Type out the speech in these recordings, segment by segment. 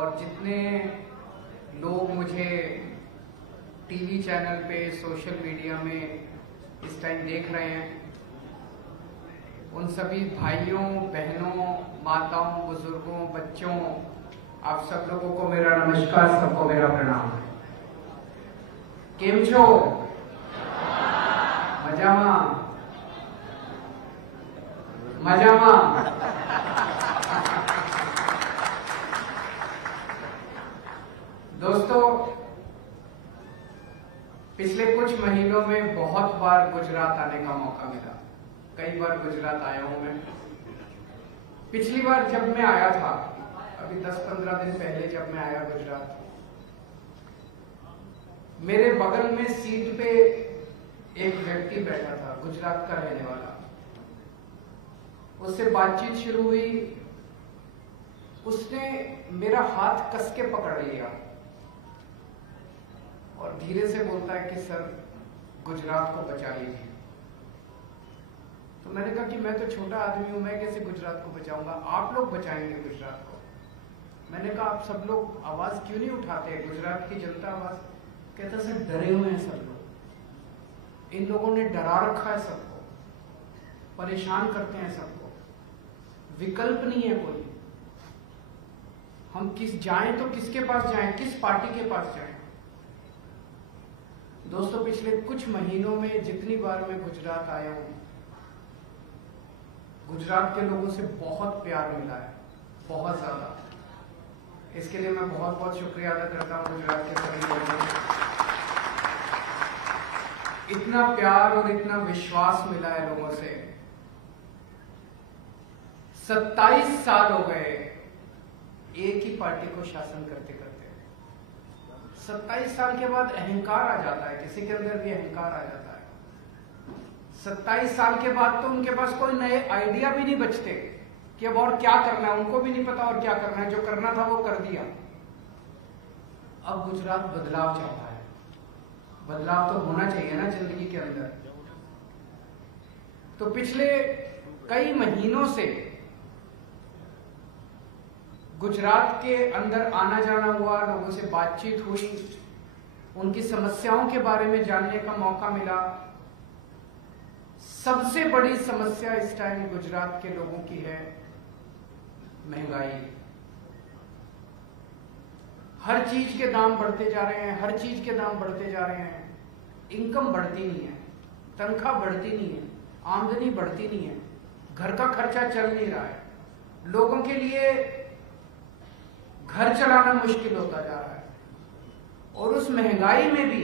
और जितने लोग मुझे टीवी चैनल पे, सोशल मीडिया में इस टाइम देख रहे हैं, उन सभी भाइयों, बहनों, माताओं, बुजुर्गों, बच्चों, आप सब लोगों को मेरा नमस्कार, सबको मेरा प्रणाम। केम छो? मजामा? मजामा? दोस्तों, पिछले कुछ महीनों में बहुत बार गुजरात आने का मौका मिला। कई बार गुजरात आया हूं मैं। पिछली बार जब मैं आया था, अभी 10-15 दिन पहले जब मैं आया गुजरात, मेरे बगल में सीट पे एक व्यक्ति बैठा था, गुजरात का रहने वाला। उससे बातचीत शुरू हुई। उसने मेरा हाथ कस के पकड़ लिया और धीरे से बोलता है कि सर, गुजरात को बचा लीजिए। तो मैंने कहा कि मैं तो छोटा आदमी हूं, मैं कैसे गुजरात को बचाऊंगा, आप लोग बचाएंगे गुजरात को। मैंने कहा आप सब लोग आवाज क्यों नहीं उठाते, गुजरात की जनता आवाज। कहता सर, डरे हुए हैं सब लोग, इन लोगों ने डरा रखा है सबको, परेशान करते हैं सबको, विकल्प नहीं है कोई। हम जाएं तो किसके पास जाएं, किस पार्टी के पास जाएं। दोस्तों, पिछले कुछ महीनों में जितनी बार मैं गुजरात आया हूं, गुजरात के लोगों से बहुत प्यार मिला है, बहुत ज्यादा। इसके लिए मैं बहुत बहुत शुक्रिया अदा करता हूं गुजरात के सभी लोगों को। इतना प्यार और इतना विश्वास मिला है लोगों से। 27 साल हो गए एक ही पार्टी को शासन करते करते। 27 साल के बाद अहंकार आ जाता है, किसी के अंदर भी अहंकार आ जाता है। 27 साल के बाद तो उनके पास कोई नए आइडिया भी नहीं बचते कि अब और क्या करना है। उनको भी नहीं पता और क्या करना है, जो करना था वो कर दिया। अब गुजरात बदलाव चाहता है। बदलाव तो होना चाहिए ना जिंदगी के अंदर। तो पिछले कई महीनों से गुजरात के अंदर आना जाना हुआ, लोगों से बातचीत हुई, उनकी समस्याओं के बारे में जानने का मौका मिला। सबसे बड़ी समस्या इस टाइम गुजरात के लोगों की है महंगाई। हर चीज के दाम बढ़ते जा रहे हैं, हर चीज के दाम बढ़ते जा रहे हैं। इनकम बढ़ती नहीं है, तनख्वाह बढ़ती नहीं है, आमदनी बढ़ती नहीं है, घर का खर्चा चल नहीं रहा है। लोगों के लिए घर चलाना मुश्किल होता जा रहा है। और उस महंगाई में भी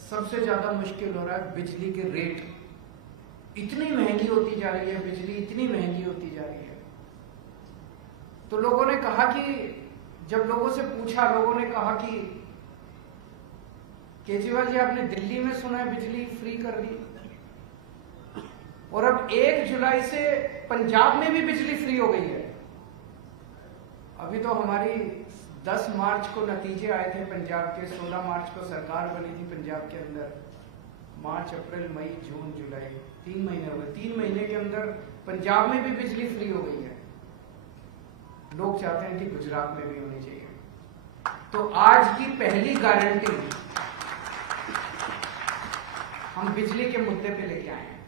सबसे ज्यादा मुश्किल हो रहा है बिजली के रेट। इतनी महंगी होती जा रही है बिजली, इतनी महंगी होती जा रही है। तो लोगों ने कहा कि, जब लोगों से पूछा, लोगों ने कहा कि केजरीवाल जी, आपने दिल्ली में सुना है बिजली फ्री कर दी, और अब 1 जुलाई से पंजाब में भी बिजली फ्री हो गई है। अभी तो हमारी 10 मार्च को नतीजे आए थे पंजाब के, 16 मार्च को सरकार बनी थी पंजाब के अंदर। मार्च, अप्रैल, मई, जून, जुलाई, 3 महीने हो गए। 3 महीने के अंदर पंजाब में भी बिजली फ्री हो गई है। लोग चाहते हैं कि गुजरात में भी होनी चाहिए। तो आज की पहली गारंटी हम बिजली के मुद्दे पे लेके आए हैं।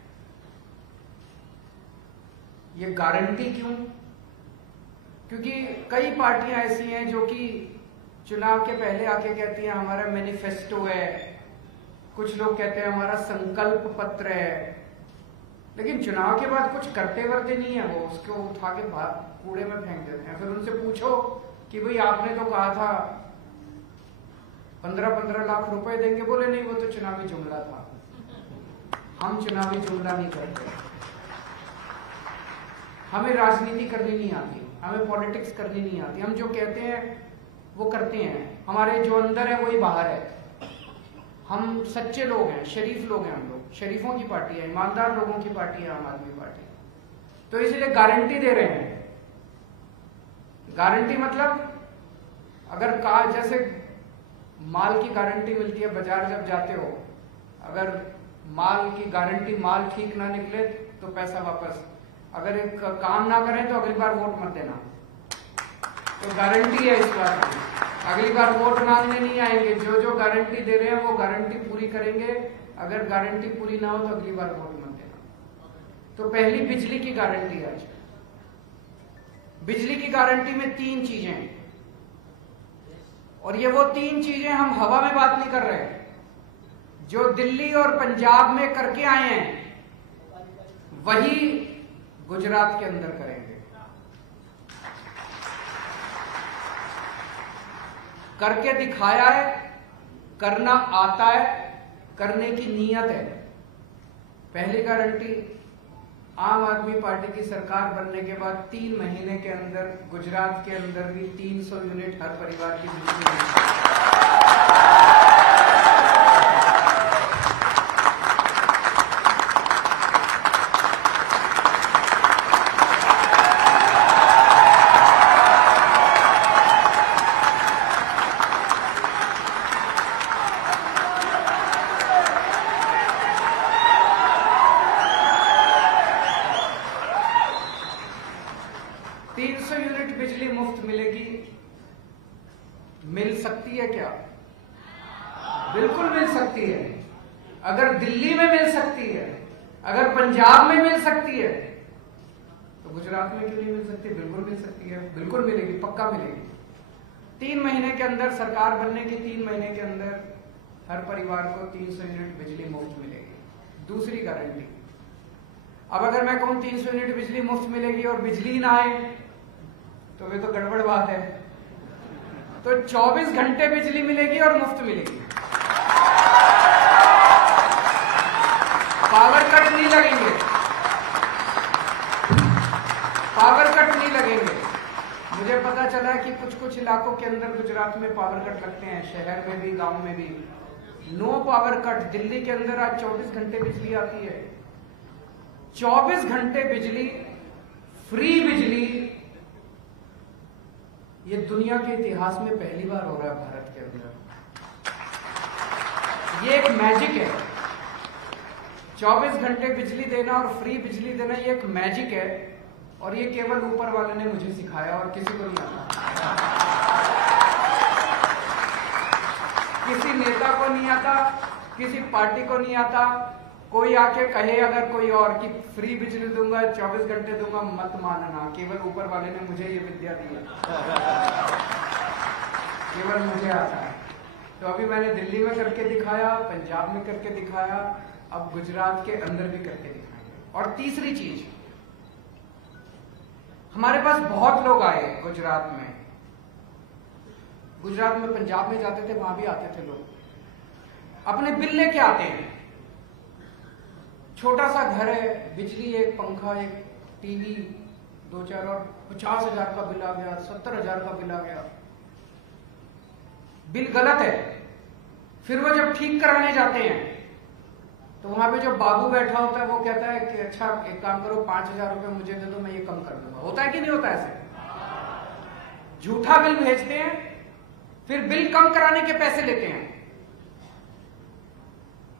ये गारंटी क्यों? क्योंकि कई पार्टियां ऐसी हैं जो कि चुनाव के पहले आके कहती हैं हमारा मैनिफेस्टो है, कुछ लोग कहते हैं हमारा संकल्प पत्र है, लेकिन चुनाव के बाद कुछ करते वर्ते नहीं है। वो उसको उठा के बाहर कूड़े में फेंक देते हैं। फिर उनसे पूछो कि भाई आपने तो कहा था 15-15 लाख रुपए देंगे, बोले नहीं वो तो चुनावी जुमला था। हम चुनावी जुमला नहीं करते, हमें राजनीति करनी नहीं आती, हमें पॉलिटिक्स करनी नहीं आती। हम जो कहते हैं वो करते हैं, हमारे जो अंदर है वही बाहर है। हम सच्चे लोग हैं, शरीफ लोग हैं। हम लोग शरीफों की पार्टी है, ईमानदार लोगों की पार्टी है आम आदमी पार्टी। तो इसलिए गारंटी दे रहे हैं। गारंटी मतलब, अगर जैसे माल की गारंटी मिलती है बाजार जब जाते हो, अगर माल की गारंटी, माल ठीक ना निकले तो पैसा वापस, अगर एक काम ना करें तो अगली बार वोट मत देना। तो गारंटी है इस बात की, अगली बार वोट मांगने नहीं आएंगे। जो जो गारंटी दे रहे हैं वो गारंटी पूरी करेंगे। अगर गारंटी पूरी ना हो तो अगली बार वोट मत देना। तो पहली बिजली की गारंटी आज। बिजली की गारंटी में 3 चीजें हैं, और ये वो 3 चीजें हम हवा में बात नहीं कर रहे हैं। जो दिल्ली और पंजाब में करके आए हैं वही गुजरात के अंदर करेंगे। करके दिखाया है, करना आता है, करने की नीयत है। पहली गारंटी, आम आदमी पार्टी की सरकार बनने के बाद 3 महीने के अंदर गुजरात के अंदर भी 300 यूनिट हर परिवार की बिजली मिलेगी। 300 यूनिट बिजली मुफ्त मिलेगी। मिल सकती है क्या? बिल्कुल मिल सकती है। अगर दिल्ली में मिल सकती है, अगर पंजाब में मिल सकती है, तो गुजरात में क्यों नहीं मिल सकती? बिल्कुल मिल सकती है, बिल्कुल मिलेगी, पक्का मिलेगी। 3 महीने के अंदर, सरकार बनने के 3 महीने के अंदर हर परिवार को 300 यूनिट बिजली मुफ्त मिलेगी। दूसरी गारंटी, अब अगर मैं कहूं 300 यूनिट बिजली मुफ्त मिलेगी और बिजली ना आए तो वे तो गड़बड़ बात है। तो 24 घंटे बिजली मिलेगी और मुफ्त मिलेगी। पावर कट नहीं लगेंगे, पावर कट नहीं लगेंगे। मुझे पता चला कि कुछ इलाकों के अंदर गुजरात में पावर कट लगते हैं, शहर में भी, गांव में भी। No power cut. दिल्ली के अंदर आज 24 घंटे बिजली आती है। 24 घंटे बिजली, फ्री बिजली। ये दुनिया के इतिहास में पहली बार हो रहा है भारत के अंदर। ये एक मैजिक है। 24 घंटे बिजली देना और फ्री बिजली देना, ये एक मैजिक है। और ये केवल ऊपर वाले ने मुझे सिखाया और किसी को नहीं आता। किसी नेता को नहीं आता, किसी पार्टी को नहीं आता। कोई आके कहे अगर कोई और कि फ्री बिजली दूंगा, 24 घंटे दूंगा, मत मानना। केवल ऊपर वाले ने मुझे ये विद्या दी है, केवल मुझे आता है। तो अभी मैंने दिल्ली में करके दिखाया, पंजाब में करके दिखाया, अब गुजरात के अंदर भी करके दिखाएंगे। और तीसरी चीज, हमारे पास बहुत लोग आए गुजरात में। गुजरात में, पंजाब में जाते थे, वहां भी आते थे लोग। अपने बिल लेके आते हैं। छोटा सा घर है, बिजली, एक पंखा, एक टीवी, 2-4 और 50,000 का बिल आ गया, 70,000 का बिल आ गया। बिल गलत है। फिर वो जब ठीक कराने जाते हैं तो वहां पे जो बाबू बैठा होता है वो कहता है कि अच्छा एक काम करो, 5,000 रुपए मुझे दे दो, मैं ये कम कर दूंगा। होता है कि नहीं होता ऐसे? झूठा बिल भेजते हैं, फिर बिल कम कराने के पैसे लेते हैं।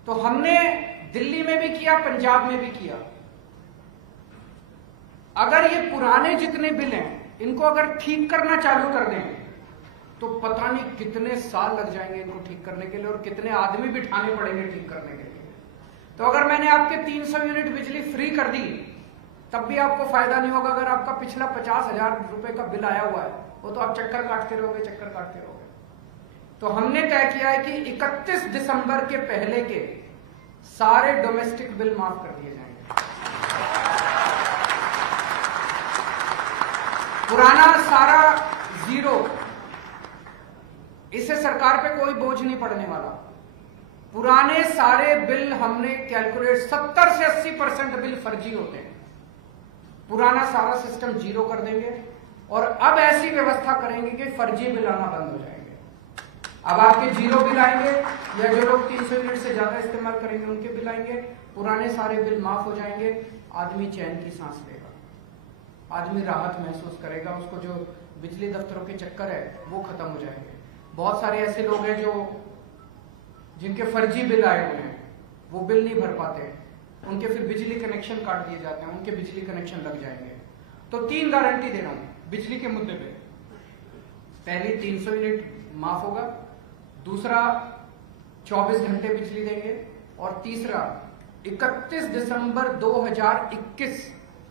तो हमने दिल्ली में भी किया, पंजाब में भी किया। अगर ये पुराने जितने बिल हैं, इनको अगर ठीक करना चालू कर दें तो पता नहीं कितने साल लग जाएंगे इनको ठीक करने के लिए, और कितने आदमी बिठाने पड़ेंगे ठीक करने के लिए। तो अगर मैंने आपके 300 यूनिट बिजली फ्री कर दी, तब भी आपको फायदा नहीं होगा। अगर आपका पिछला 50,000 रुपए का बिल आया हुआ है, वो तो आप चक्कर काटते रहोगे, चक्कर काटते रहोगे। तो हमने तय किया है कि 31 दिसंबर के पहले के सारे डोमेस्टिक बिल माफ कर दिए जाएंगे। पुराना सारा जीरो। इससे सरकार पे कोई बोझ नहीं पड़ने वाला। पुराने सारे बिल हमने कैलकुलेट, 70 से 80% बिल फर्जी होते हैं। पुराना सारा सिस्टम जीरो कर देंगे और अब ऐसी व्यवस्था करेंगे कि फर्जी बिल आना बंद हो जाएंगे। अब आपके जीरो बिल आएंगे, या जो लोग 300 यूनिट से ज्यादा इस्तेमाल करेंगे उनके बिल आएंगे। पुराने सारे बिल माफ हो जाएंगे। आदमी चैन की सांस लेगा, आदमी राहत महसूस करेगा। उसको जो बिजली दफ्तरों के चक्कर है वो खत्म हो जाएंगे। बहुत सारे ऐसे लोग हैं जो जिनके फर्जी बिल आए हुए हैं, वो बिल नहीं भर पाते, उनके फिर बिजली कनेक्शन काट दिए जाते हैं, उनके बिजली कनेक्शन लग जाएंगे। तो 3 गारंटी दे रहा हूं बिजली के मुद्दे पे। पहली 300 यूनिट माफ होगा, दूसरा 24 घंटे बिजली देंगे, और तीसरा 31 दिसंबर 2021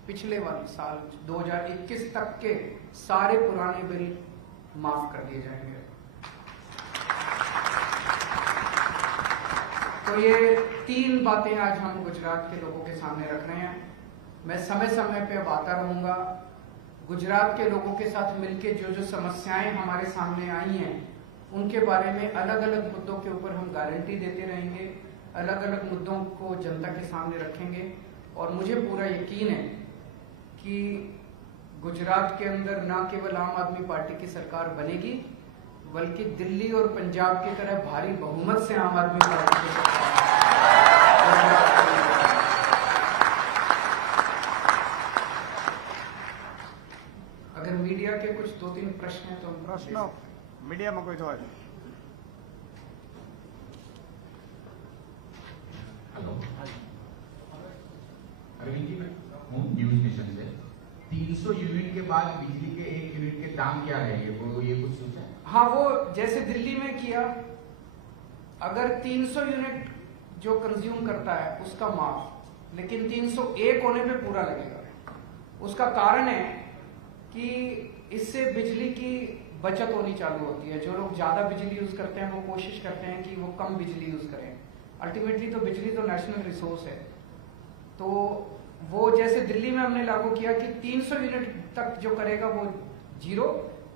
पिछले वाले साल 2021 तक के सारे पुराने बिल माफ कर दिए जाएंगे। तो ये 3 बातें आज हम गुजरात के लोगों के सामने रख रहे हैं। मैं समय समय पे अब आता रहूंगा, गुजरात के लोगों के साथ मिलके जो जो समस्याएं हमारे सामने आई हैं उनके बारे में अलग अलग मुद्दों के ऊपर हम गारंटी देते रहेंगे, अलग अलग मुद्दों को जनता के सामने रखेंगे। और मुझे पूरा यकीन है कि गुजरात के अंदर न केवल आम आदमी पार्टी की सरकार बनेगी, बल्कि दिल्ली और पंजाब की तरह भारी बहुमत से आम आदमी पार्टी की सरकार। अगर मीडिया के कुछ 2-3 प्रश्न हैं तो प्रश्न मीडिया में कोई तो है? हेलो, अरविंद जी, मैं हूँ न्यूज नेशन से। 300 यूनिट के बाद बिजली के 1 यूनिट के दाम क्या रहेंगे, वो ये कुछ सोचा है? हाँ, वो जैसे दिल्ली में किया, अगर 300 यूनिट जो कंज्यूम करता है उसका माफ, लेकिन 301 होने पे पूरा लगेगा। उसका कारण है कि इससे बिजली की बचत होनी चालू होती है। जो लोग ज्यादा बिजली यूज करते हैं वो कोशिश करते हैं कि वो कम बिजली यूज करें। अल्टीमेटली तो बिजली तो नेशनल रिसोर्स है, तो वो जैसे दिल्ली में हमने लागू किया कि 300 यूनिट तक जो करेगा वो 0,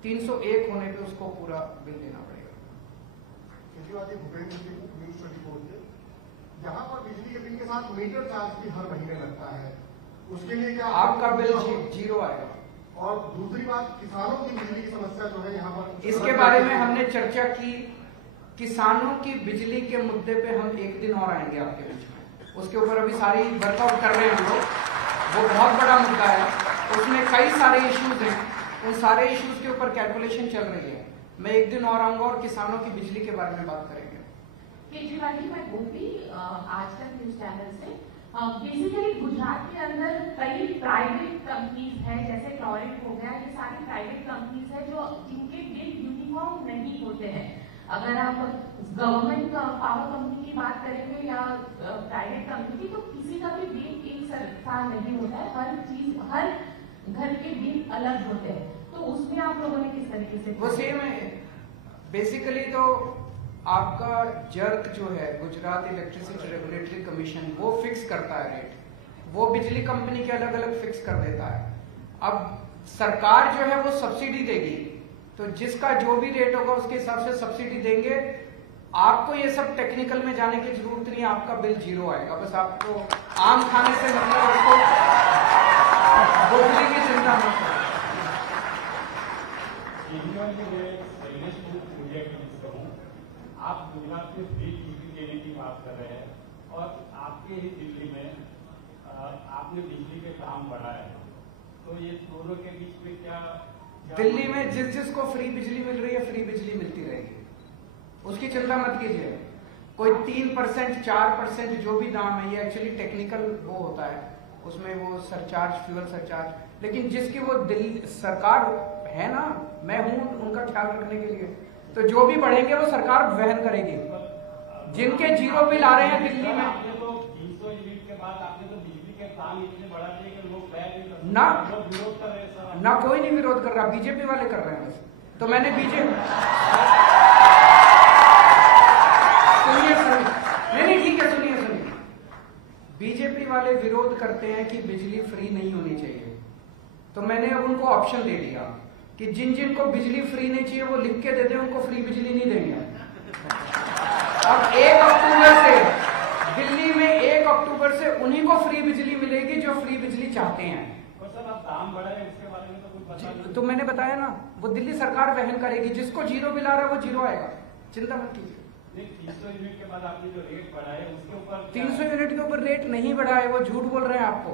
301 होने पे उसको पूरा बिल देना पड़ेगा। यहाँ पर बिजली के बिल के साथ मीटर चार्ज भी हर महीने लगता है, उसके लिए क्या आपका बिल 0 आएगा? और दूसरी बात, किसानों की बिजली की समस्या जो है यहाँ पर, इसके बारे में हमने चर्चा की। किसानों की बिजली के मुद्दे पे हम एक दिन और आएंगे आपके बीच में, उसके ऊपर अभी सारी वर्कआउट कर रहे हैं हम लोग। वो बहुत बड़ा मुद्दा है, उसमें कई सारे इश्यूज हैं, उन सारे इश्यूज के ऊपर कैलकुलेशन चल रही है। मैं एक दिन और आऊंगा और किसानों की बिजली के बारे में बात करेंगे। केजरीवाल जी, मैं गोपी आज तक न्यूज चैनल से। बेसिकली गुजरात के अंदर कई प्राइवेट कंपनीज हैं, जैसे टॉरेंट हो गया, ये सारी प्राइवेट कंपनीज है जो जिनके बिल यूनिफॉर्म नहीं होते हैं। अगर आप गवर्नमेंट पावर कंपनी की बात करेंगे या प्राइवेट कंपनी की, तो किसी का भी बिल एक सा नहीं होता है। हर चीज, हर घर के बिल अलग होते हैं, तो उसमें आप लोगों ने किस तरीके से? वो सेम है। बेसिकली तो आपका जर्क जो है, गुजरात इलेक्ट्रिसिटी रेगुलेटरी कमीशन, वो फिक्स करता है रेट। वो बिजली कंपनी के अलग अलग फिक्स कर देता है। अब सरकार जो है वो सब्सिडी देगी, तो जिसका जो भी रेट होगा उसके हिसाब से सब्सिडी देंगे। आपको ये सब टेक्निकल में जाने की जरूरत नहीं है, आपका बिल 0 आएगा। बस आपको आम खाने से मतलब उसको बोलने की चिंता मत करो। आप गुजरात में फ्री बिजली देने की बात कर रहे हैं, और आपके ही दिल्ली में आपने बिजली के दाम बढ़ाए हैं, तो ये दोनों के बीच में क्या? दिल्ली में जिसको फ्री बिजली मिल रही है, फ्री बिजली मिलती रहेगी, उसकी चिंता मत कीजिए। कोई 3%, 4% जो भी दाम है, ये एक्चुअली टेक्निकल वो होता है, उसमें वो सरचार्ज, फ्यूल सरचार्ज। लेकिन जिसकी वो दिल्ली सरकार है ना, मैं हूं उनका ख्याल रखने के लिए, तो जो भी बढ़ेंगे वो सरकार वहन करेगी। जिनके 0 बिल आ रहे हैं दिल्ली में, आपने तो 300 यूनिट के बाद आपने तो बिजली के दाम इतने बढ़ा दिए कि लोग ना विरोध कर रहे हैं। ना कोई नहीं विरोध कर रहा, बीजेपी वाले कर रहे हैं बस। तो मैंने नहीं ठीक है, सुनिए। बीजेपी वाले विरोध करते हैं कि बिजली फ्री नहीं होनी चाहिए, तो मैंने अब उनको ऑप्शन दे दिया कि जिन जिन को बिजली फ्री नहीं चाहिए वो लिख के दे दे, उनको फ्री बिजली नहीं देंगे। अब 1 अक्टूबर से दिल्ली में 1 अक्टूबर से उन्हीं को फ्री बिजली मिलेगी जो फ्री बिजली चाहते हैं। सर, आप दाम बढ़ा है, इसके बारे में तो कुछ बता नहीं। तो मैंने बताया ना, वो दिल्ली सरकार वहन करेगी। जिसको 0 बिल आ रहा है वो 0 आएगा, चिंता मत कीजिए। 300 यूनिट के बाद आपने जो रेट बढ़ाया है उसके ऊपर 300 यूनिट के ऊपर रेट नहीं बढ़ा है, वो झूठ बोल रहे हैं आपको।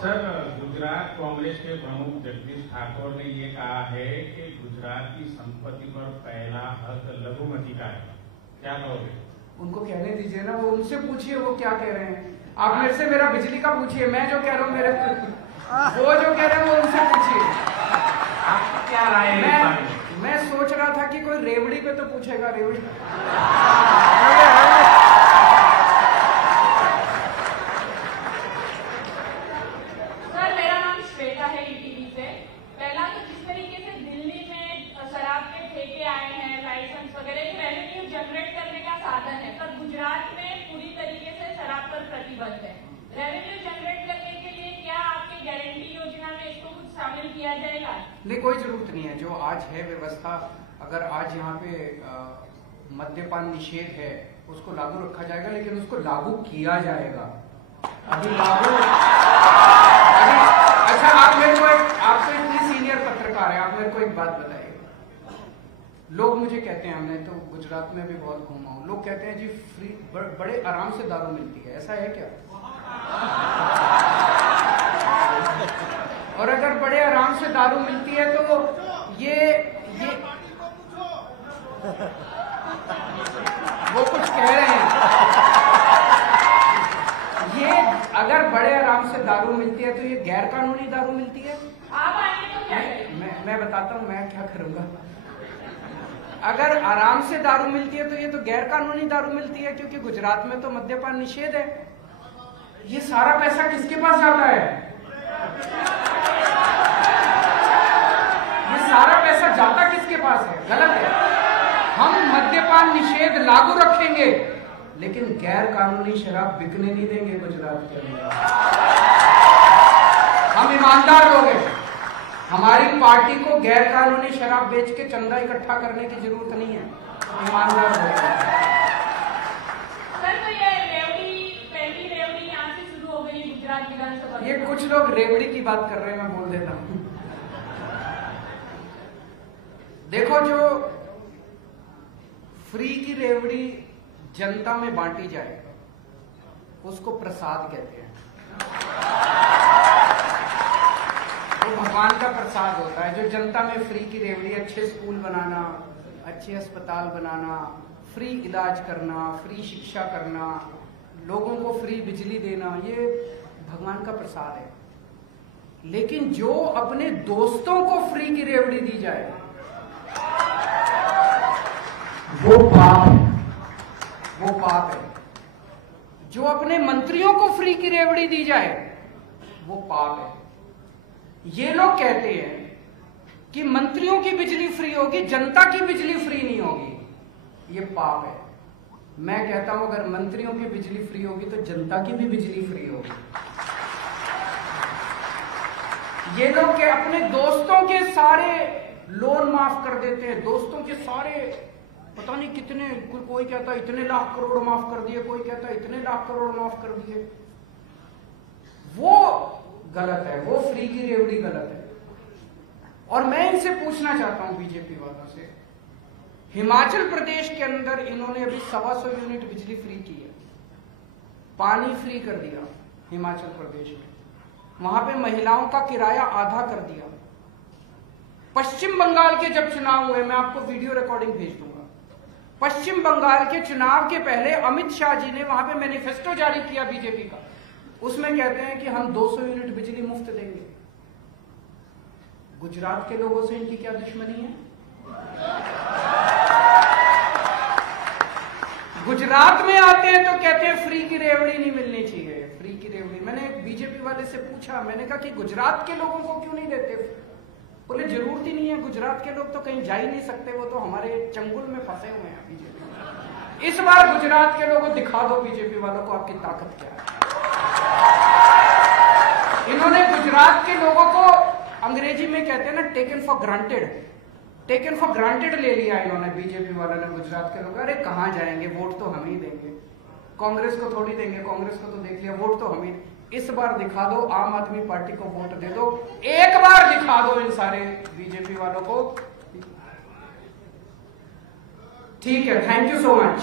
सर, गुजरात कांग्रेस के प्रमुख जगदीश ठाकुर ने ये कहा है कि गुजरात की संपत्ति पर पहला हक लघुमती का है, क्या कहोगे? उनको कहने दीजिए ना, वो उनसे पूछिए वो क्या कह रहे हैं। आप मेरे से मेरा बिजली का पूछिए, मैं जो कह रहा हूँ मेरे वो जो कह रहे हैं वो उनसे पूछिए। आपकी क्या राय है? मैं सोच रहा था कि कोई रेवड़ी पे तो पूछेगा, रेवड़ी। सर मेरा नाम श्वेता है ईटीवी से। पहला तो जिस तरीके से दिल्ली में शराब के ठेके आए हैं, लाइसेंस वगैरह, रेवेन्यू जनरेट करने का साधन है, पर गुजरात में पूरी तरीके से शराब पर प्रतिबंध है। रेवेन्यू जनरेट करने के लिए क्या आपकी गारंटी योजना में इसको कुछ शामिल किया जाएगा? नहीं, कोई जरूरत नहीं है। जो आज है व्यवस्था, अगर आज यहाँ पे मद्यपान निषेध है उसको लागू रखा जाएगा, लेकिन उसको लागू किया जाएगा। अभी लागू अच्छा, आप मेरे को आप तो इतनी सीनियर पत्रकार है, आप मेरे को एक बात बताइए। लोग मुझे कहते हैं, हमने तो गुजरात में भी बहुत घूमा हूँ, लोग कहते हैं जी फ्री बड़े आराम से दारू मिलती है, ऐसा है क्या? और अगर बड़े आराम से दारू मिलती है तो ये वो कुछ कह रहे हैं, ये अगर बड़े आराम से दारू मिलती है तो ये गैर कानूनी दारू मिलती है। आप आएंगे तो क्या करेंगे? मैं बताता हूँ मैं क्या करूंगा। अगर आराम से दारू मिलती है तो ये तो गैर कानूनी दारू मिलती है, क्योंकि गुजरात में तो मद्यपान निषेध है। ये सारा पैसा किसके पास जाता है? ये सारा पैसा जाता किसके पास है? गलत है। हम मद्यपान निषेध लागू रखेंगे, लेकिन गैर कानूनी शराब बिकने नहीं देंगे गुजरात के अंदर। हम ईमानदार लोग हैं, हमारी पार्टी को गैर कानूनी शराब बेच के चंदा इकट्ठा करने की जरूरत नहीं है। ईमानदार लोग हैं। सर तो ये पहली रेवड़ी यहाँ से शुरू हो गई गुजरात विधानसभा। ये कुछ लोग रेवड़ी की बात कर रहे हैं, मैं बोल देता हूं। देखो, जो फ्री की रेवड़ी जनता में बांटी जाए उसको प्रसाद कहते हैं। वो भगवान का प्रसाद होता है। जो जनता में फ्री की रेवड़ी, अच्छे स्कूल बनाना, अच्छे अस्पताल बनाना, फ्री इलाज करना, फ्री शिक्षा करना, लोगों को फ्री बिजली देना, ये भगवान का प्रसाद है। लेकिन जो अपने दोस्तों को फ्री की रेवड़ी दी जाए वो पाप है, वो पाप है। जो अपने मंत्रियों को फ्री की रेवड़ी दी जाए वो पाप है। ये लोग कहते हैं कि मंत्रियों की बिजली फ्री होगी, जनता की बिजली फ्री नहीं होगी, ये पाप है। मैं कहता हूं अगर मंत्रियों की बिजली फ्री होगी तो जनता की भी बिजली फ्री होगी। ये लोग के अपने दोस्तों के सारे लोन माफ कर देते हैं, दोस्तों के सारे पता नहीं कितने, कोई कहता है इतने लाख करोड़ माफ कर दिए, कोई कहता है इतने लाख करोड़ माफ कर दिए। वो गलत है, वो फ्री की रेवड़ी गलत है। और मैं इनसे पूछना चाहता हूं बीजेपी वालों से, हिमाचल प्रदेश के अंदर इन्होंने अभी 125 यूनिट बिजली फ्री की है, पानी फ्री कर दिया हिमाचल प्रदेश में, वहां पे महिलाओं का किराया आधा कर दिया। पश्चिम बंगाल के जब चुनाव हुए, मैं आपको वीडियो रिकॉर्डिंग भेज दूंगा, पश्चिम बंगाल के चुनाव के पहले अमित शाह जी ने वहां पे मैनिफेस्टो जारी किया बीजेपी का, उसमें कहते हैं कि हम 200 यूनिट बिजली मुफ्त देंगे। गुजरात के लोगों से इनकी क्या दुश्मनी है? गुजरात में आते हैं तो कहते हैं फ्री की रेवड़ी नहीं मिलनी चाहिए, फ्री की रेवड़ी। मैंने एक बीजेपी वाले से पूछा, मैंने कहा कि गुजरात के लोगों को क्यों नहीं देते? बोले जरूरत ही नहीं है, गुजरात के लोग तो कहीं जा ही नहीं सकते, वो तो हमारे चंगुल में फंसे हुए हैं बीजेपी। इस बार गुजरात के लोगों को दिखा दो बीजेपी वालों को आपकी ताकत क्या है। इन्होंने गुजरात के लोगों को, अंग्रेजी में कहते हैं ना टेकन फॉर ग्रांटेड ले लिया इन्होंने, बीजेपी वालों ने गुजरात के लोग। अरे कहां जाएंगे, वोट तो हम ही देंगे, कांग्रेस को थोड़ी देंगे, कांग्रेस को तो देख लिया, वोट तो हम ही। इस बार दिखा दो, आम आदमी पार्टी को वोट दे दो, एक बार दिखा दो इन सारे बीजेपी वालों को। ठीक है, थैंक यू सो मच।